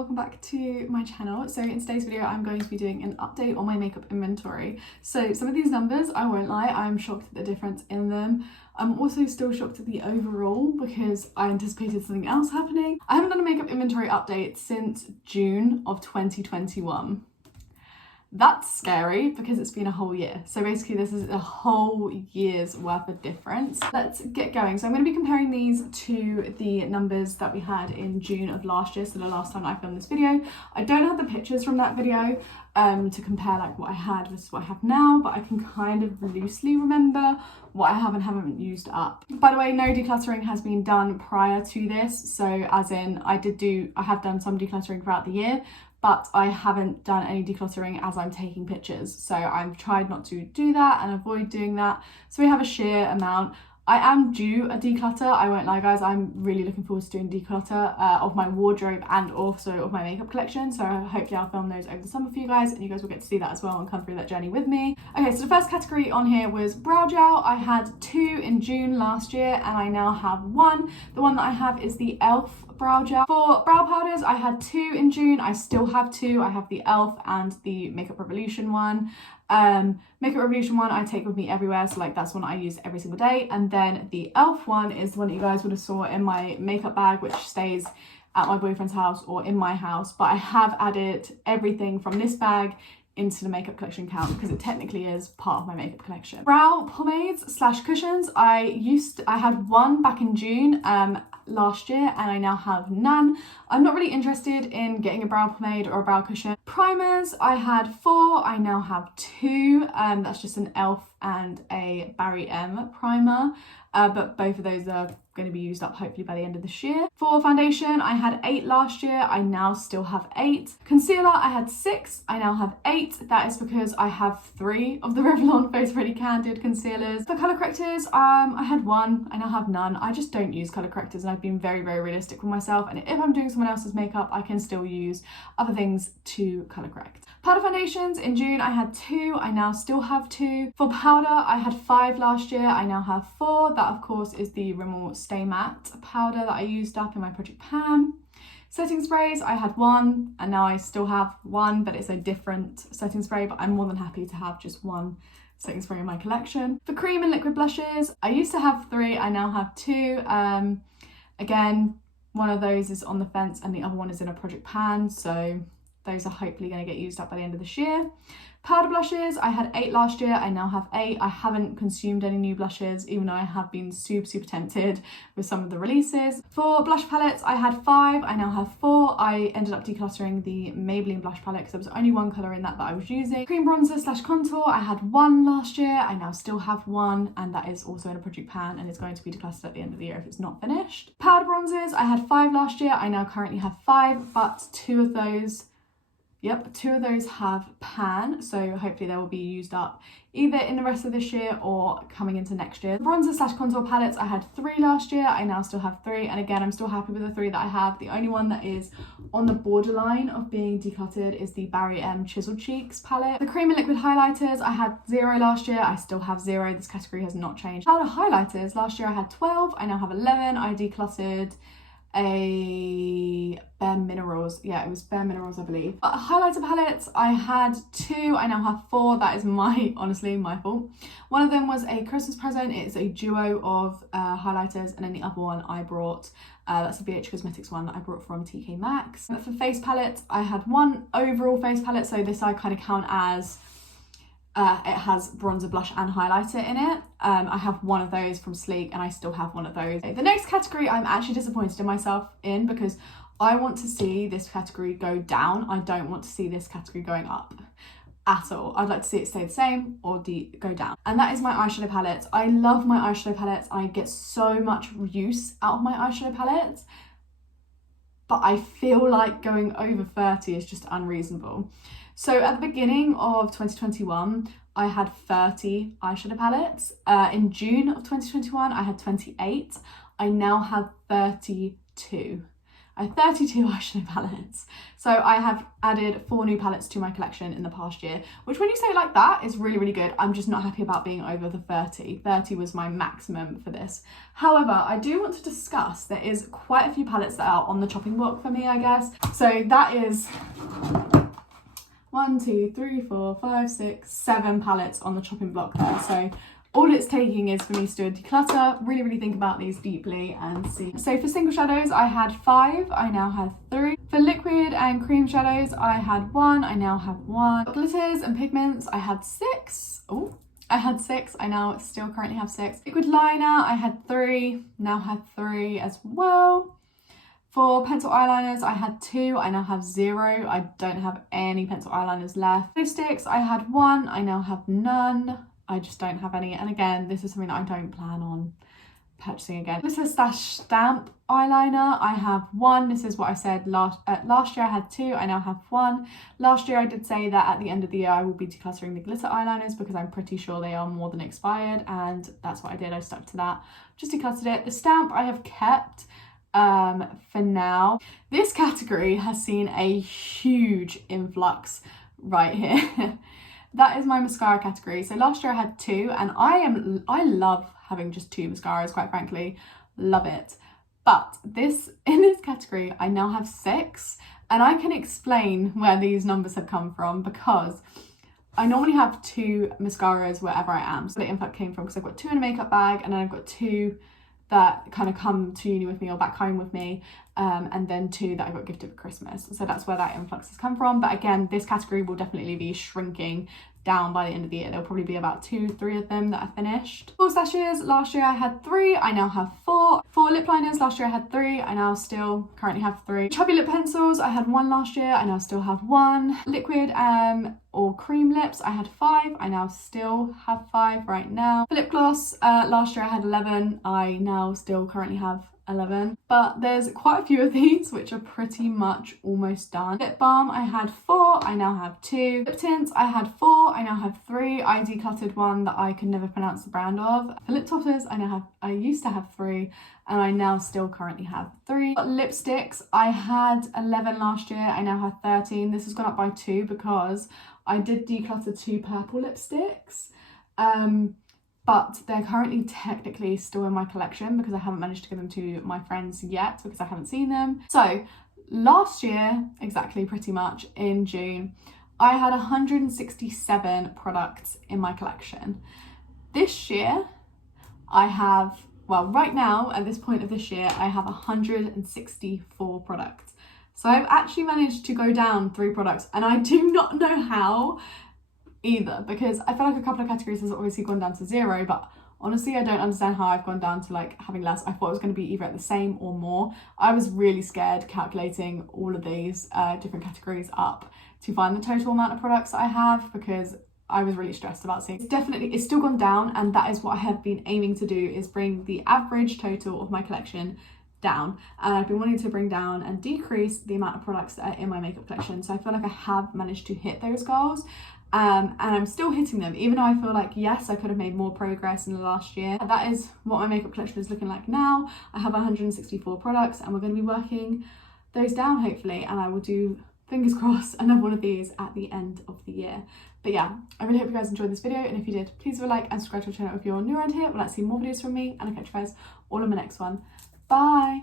welcome back to my channel. So in today's video I'm going to be doing an update on my makeup inventory. So some of these numbers, I won't lie, I'm shocked at the difference in them. I'm also still shocked at the overall because I anticipated something else happening. I haven't done a makeup inventory update since June of 2021. That's scary because it's been a whole year. So basically this is a whole year's worth of difference. Let's get going. So I'm going to be comparing these to the numbers that we had in June of last year, so the last time I filmed this video. I don't have the pictures from that video to compare like what I had versus what I have now, but I can kind of loosely remember what I have and haven't used up. By the way, no decluttering has been done prior to this. So as in I have done some decluttering throughout the year, but I haven't done any decluttering as I'm taking pictures. So I've tried not to do that and avoid doing that. So we have a sheer amount. I am due a declutter, I won't lie guys, I'm really looking forward to doing declutter of my wardrobe and also of my makeup collection. So hopefully I'll film those over the summer for you guys and you guys will get to see that as well and come through that journey with me. Okay, so the first category on here was brow gel. I had 2 in June last year and I now have 1. The one that I have is the e.l.f. brow gel. For brow powders, I had 2 in June. I still have 2. I have the e.l.f. and the Makeup Revolution one. Makeup Revolution one I take with me everywhere, so like that's one I use every single day. And then the e.l.f. one is the one that you guys would have saw in my makeup bag, which stays at my boyfriend's house or in my house. But I have added everything from this bag into the makeup collection count because it technically is part of my makeup collection. Brow pomades slash cushions. I had 1 back in June last year and I now have none. I'm not really interested in getting a brow pomade or a brow cushion. Primers, I had 4, I now have 2. That's just an e.l.f. and a Barry M primer, but both of those are going to be used up hopefully by the end of this year. For foundation, I had 8 last year, I now still have 8. Concealer, I had 6, I now have 8. That is because I have 3 of the Revlon Face Ready Candid concealers. For colour correctors, I had 1, I now have none. I just don't use colour correctors and I've been very, very realistic with myself, and if I'm doing someone else's makeup, I can still use other things to colour correct. Powder foundations, in June I had 2, I now still have 2. For powder, I had 5 last year, I now have 4. That of course is the Rimmel Stay Matte powder that I used up in my Project Pan. Setting sprays, I had 1 and now I still have 1, but it's a different setting spray, but I'm more than happy to have just 1 setting spray in my collection. For cream and liquid blushes, I used to have 3, I now have 2. Again, one of those is on the fence and the other one is in a Project Pan, so those are hopefully going to get used up by the end of this year. Powder blushes, I had 8 last year, I now have 8. I haven't consumed any new blushes, even though I have been super tempted with some of the releases. For blush palettes, I had 5, I now have 4. I ended up decluttering the Maybelline blush palette because there was only 1 colour in that I was using. Cream bronzer slash contour, I had 1 last year, I now still have 1, and that is also in a Project Pan and it's going to be decluttered at the end of the year if it's not finished. Powder bronzers, I had 5 last year, I now currently have 5, but 2 of those have pan, so hopefully they will be used up either in the rest of this year or coming into next year. Bronzer slash contour palettes, I had 3 last year, I now still have 3, and again I'm still happy with the 3 that I have. The only one that is on the borderline of being decluttered is the Barry M Chiseled Cheeks palette. The cream and liquid highlighters, I had 0 last year, I still have 0. This category has not changed. Powder highlighters, last year I had 12, I now have 11. I decluttered a Bare Minerals, yeah, it was Bare Minerals I believe. Highlighter palettes, I had 2, I now have 4. That is honestly my fault. One of them was a Christmas present, it's a duo of highlighters, and then the other one I brought, that's a BH Cosmetics one that I brought from TK Maxx. For face palettes, I had 1 overall face palette, so this I kind of count as it has bronzer, blush and highlighter in it. I have 1 of those from Sleek and I still have 1 of those. The next category I'm actually disappointed in myself in because I want to see this category go down. I don't want to see this category going up at all. I'd like to see it stay the same or go down. And that is my eyeshadow palettes. I love my eyeshadow palettes. I get so much use out of my eyeshadow palettes, but I feel like going over 30 is just unreasonable. So at the beginning of 2021, I had 30 eyeshadow palettes. In June of 2021, I had 28. I now have 32. I have 32 eyeshadow palettes. So I have added 4 new palettes to my collection in the past year, which when you say it like that is really, really good. I'm just not happy about being over the 30. 30 was my maximum for this. However, I do want to discuss, there is quite a few palettes that are on the chopping block for me, I guess. So that is 1, 2, 3, 4, 5, 6, 7 palettes on the chopping block there. So all it's taking is for me to do a declutter, really, really think about these deeply and see. So for single shadows, I had 5, I now have 3. For liquid and cream shadows, I had 1, I now have 1. Glitters and pigments, I had 6. Oh, I had 6, I now still currently have 6. Liquid liner, I had 3, now have 3 as well. For pencil eyeliners, I had 2, I now have 0. I don't have any pencil eyeliners left. Lipsticks, I had 1, I now have none. I just don't have any, and again, this is something that I don't plan on purchasing again. This is Stash Stamp eyeliner. I have 1. This is what I said last year. I had 2. I now have 1. Last year I did say that at the end of the year I will be decluttering the glitter eyeliners because I'm pretty sure they are more than expired, and that's what I did. I stuck to that. Just decluttered it. The stamp I have kept for now. This category has seen a huge influx right here. That is my mascara category. So last year I had 2, and I love having just 2 mascaras, quite frankly. Love it. But in this category, I now have 6, and I can explain where these numbers have come from because I normally have 2 mascaras wherever I am. So the influx came from because I've got 2 in a makeup bag, and then I've got 2 that kind of come to uni with me or back home with me, and then 2 that I got gifted for Christmas. So that's where that influx has come from. But again, this category will definitely be shrinking down by the end of the year. There'll probably be about 2-3 of them that are finished. False lashes, last year I had 3, I now have 4. For lip liners, last year I had 3, I now still currently have 3. Chubby lip pencils, I had 1 last year, I now still have 1. Liquid or cream lips, I had 5, I now still have 5 right now. For lip gloss, last year I had 11, I now still currently have 11, but there's quite a few of these which are pretty much almost done. Lip balm, I had 4, I now have 2. Lip tints, I had 4, I now have 3. I decluttered one that I could never pronounce the brand of. For lip toppers, I used to have 3, and I now still currently have 3. Lipsticks, I had 11 last year, I now have 13. This has gone up by 2 because I did declutter 2 purple lipsticks. But they're currently technically still in my collection because I haven't managed to give them to my friends yet because I haven't seen them. So last year, exactly pretty much in June, I had 167 products in my collection. This year, I have, well, right now, at this point of this year, I have 164 products. So I've actually managed to go down 3 products, and I do not know how either, because I feel like a couple of categories has obviously gone down to 0, but honestly I don't understand how I've gone down to like having less. I thought it was going to be either at the same or more. I was really scared calculating all of these different categories up to find the total amount of products I have because I was really stressed about seeing. It's still gone down, and that is what I have been aiming to do, is bring the average total of my collection down, and I've been wanting to bring down and decrease the amount of products that are in my makeup collection. So I feel like I have managed to hit those goals. And I'm still hitting them, even though I feel like, yes, I could have made more progress in the last year. That is what my makeup collection is looking like now. I have 164 products, and we're going to be working those down, hopefully, and I will do, fingers crossed, another one of these at the end of the year. But yeah, I really hope you guys enjoyed this video, and if you did, please leave a like and subscribe to the channel if you're new around here. We'll like to see more videos from me, and I'll catch you guys all in my next one. Bye!